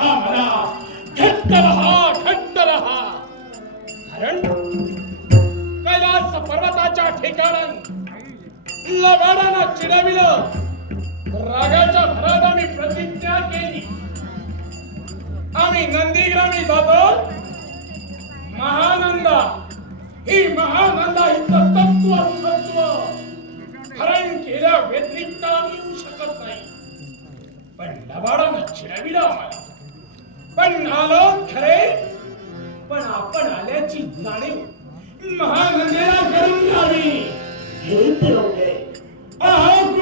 रहा माझ्या घट्ट रहा घट्ट रहा कारण कैलास पर्वताच्या ठिकाण लगाडानं चिडविलं रागाच्या भरात आम्ही प्रतिज्ञा केली. आम्ही नंदीग्रामी जातो महानंदा ही महानंदा हिचं तत्व सत्व हरण केल्या व्यतिरिक्त आम्ही येऊ शकत नाही. पण लबाडानं चिडविलं आम्हाला. पण आलो खरे पण आपण आल्याची जाणीव महानंदेला करून हेच योग्य आहे. अहो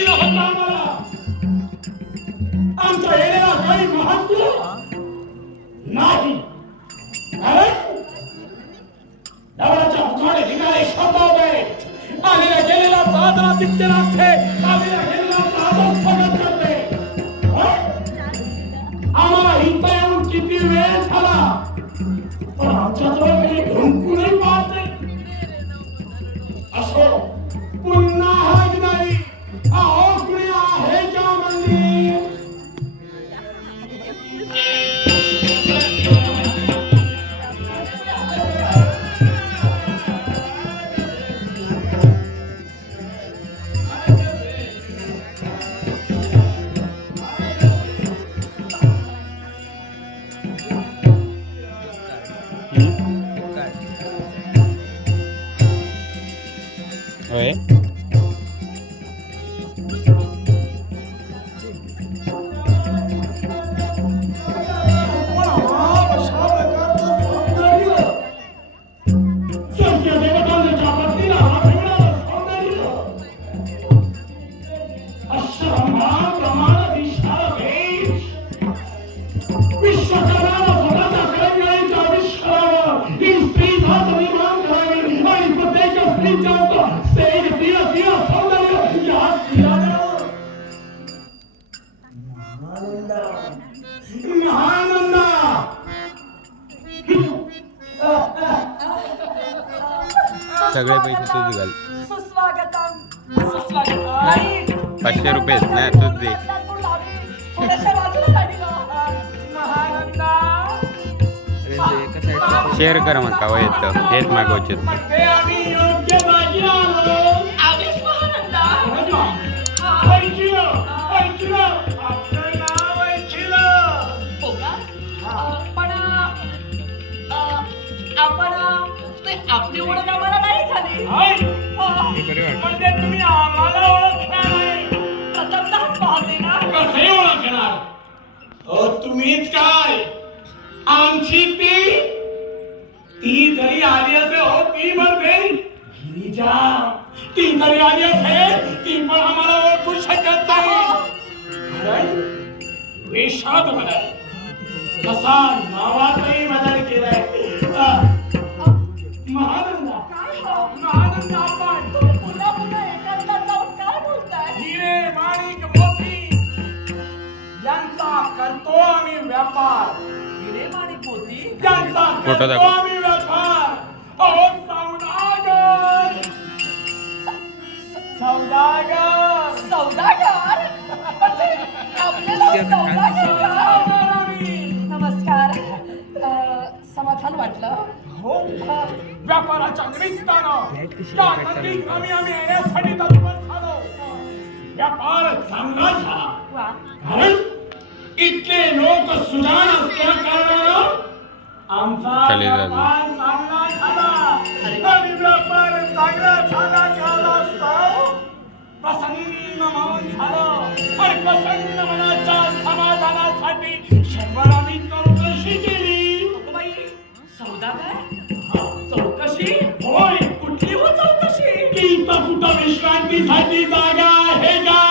लवाडाला उत्तर दिलं होतं आम्हाला आमच्या येण्याला काही महत्व नाही कारण लवाडाच्या मुखाने निघाले शब्द होते आलेला गेलेला साधना तिथे लागते सगळे पैसे तूच घाल सुस्वागतम सुस्वागतम पाचशे रुपये नाही तूच दे. शेअर कर म्हणता वय येतं. हेच मागवचे आपली ओळख आम्हाला नाही झाली. म्हणजे तुम्ही आम्हाला ओळखता. अ तुम्हीच काय? आमची ती? ती जरी आली असे हो ती म्हणते गिरीजा. ती जरी आली असेल ती पण आम्हाला ओळखू शकत नाही. कारण वेशात बदल कसा नावातही बदल केलाय. व्यापार. हिरे माणिक मोती यांचा फोटो करतो दाखव. आम्ही व्यापार अहो सौदागर. सौदागर. सौदागर. आपल्याला सौदागर का? सौदागर आम्ही. नमस्कार. अ, समाधान वाटलं? हो. व्यापाराच्या निमित्तानं या आम्ही आम्ही येण्यासाठी तत्पर झालो. व्यापार चांगला झाला. वा. कारण इतके लोक सुजाण असल्या कारणानं आमचा. व्यापार चांगला झाला. आणि व्यापार चांगला झाला झाला असता. प्रसन्न मन झालं. आणि प्रसन्न मनाच्या समाधानासाठी शंभर आम्ही चौकशी केली. सौदागर चौकशी? होय. कुठली हो चौकशी? की इथं कुठं विश्रांतीसाठी जागा आहे का?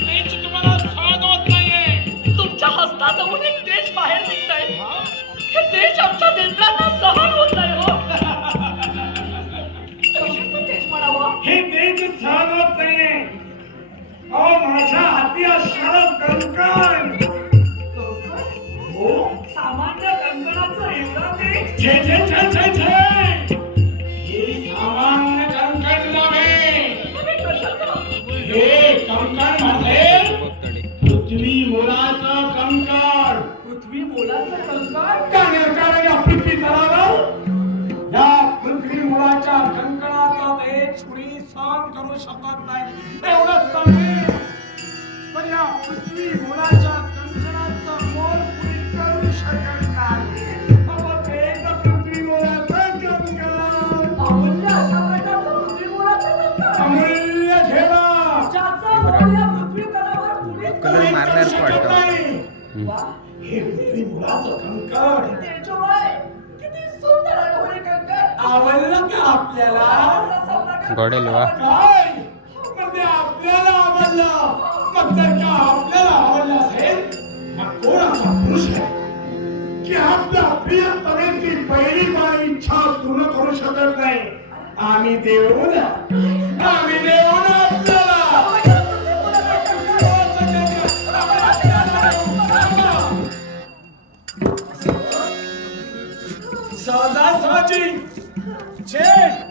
हस्ताजवळून एक देश बाहेर निघतोय. हे देश आमच्या नेत्रांना सहन होत नाही हो. कशाचं देश म्हणावं हे? तेच सहन होत नाहीये. अहो माझ्या हाती असणारं कंकण? हो? सामान्य कंकणाचं एवढं देश? छे छे छे छे छे. शकत नाही आम्ही देऊ ना आम्ही देऊ ना सहजा सहजी छे.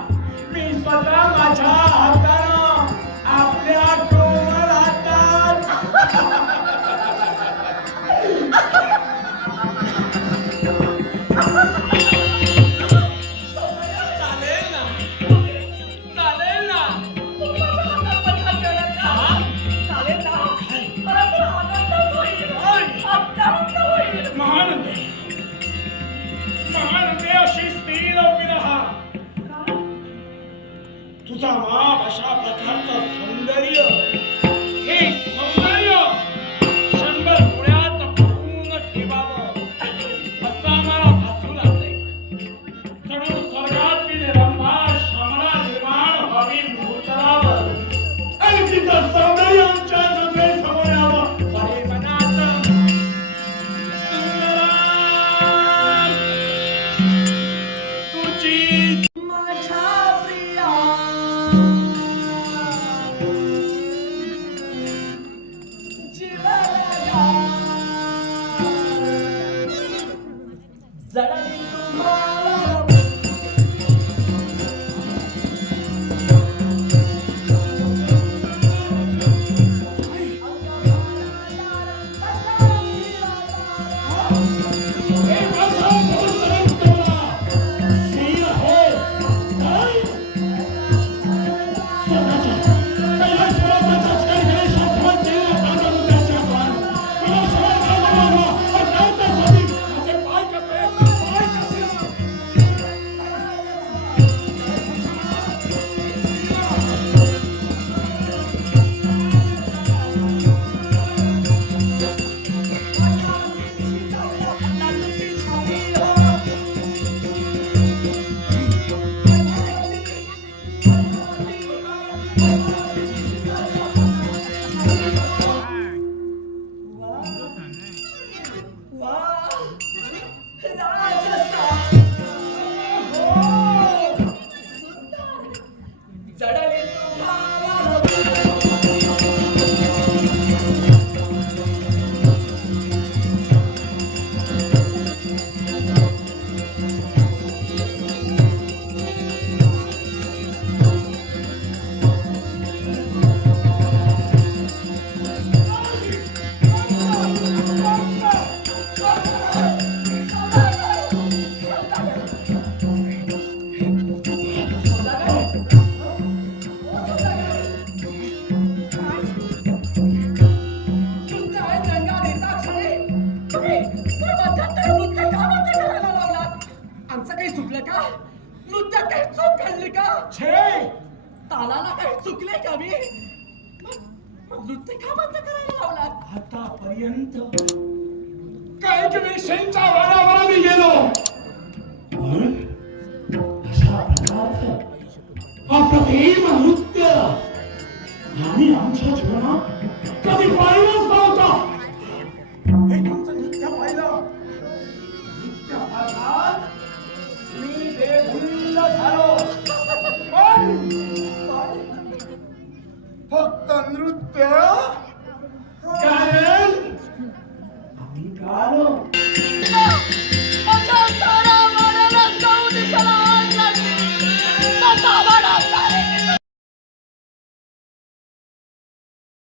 तुझा माप अशा प्रकारचं सौंदर्य नृत्यात काही चूक घडली का? छे! तालाला काही चुकले का मी? मग नृत्य का बंद करायला लावलात? आतापर्यंत काही विषयांच्या वारावारा मी गेलो. पण अशा प्रकारचं अप्रतिम नृत्य आम्ही आमच्या जीवनात कधी पाहिलंच नव्हतं.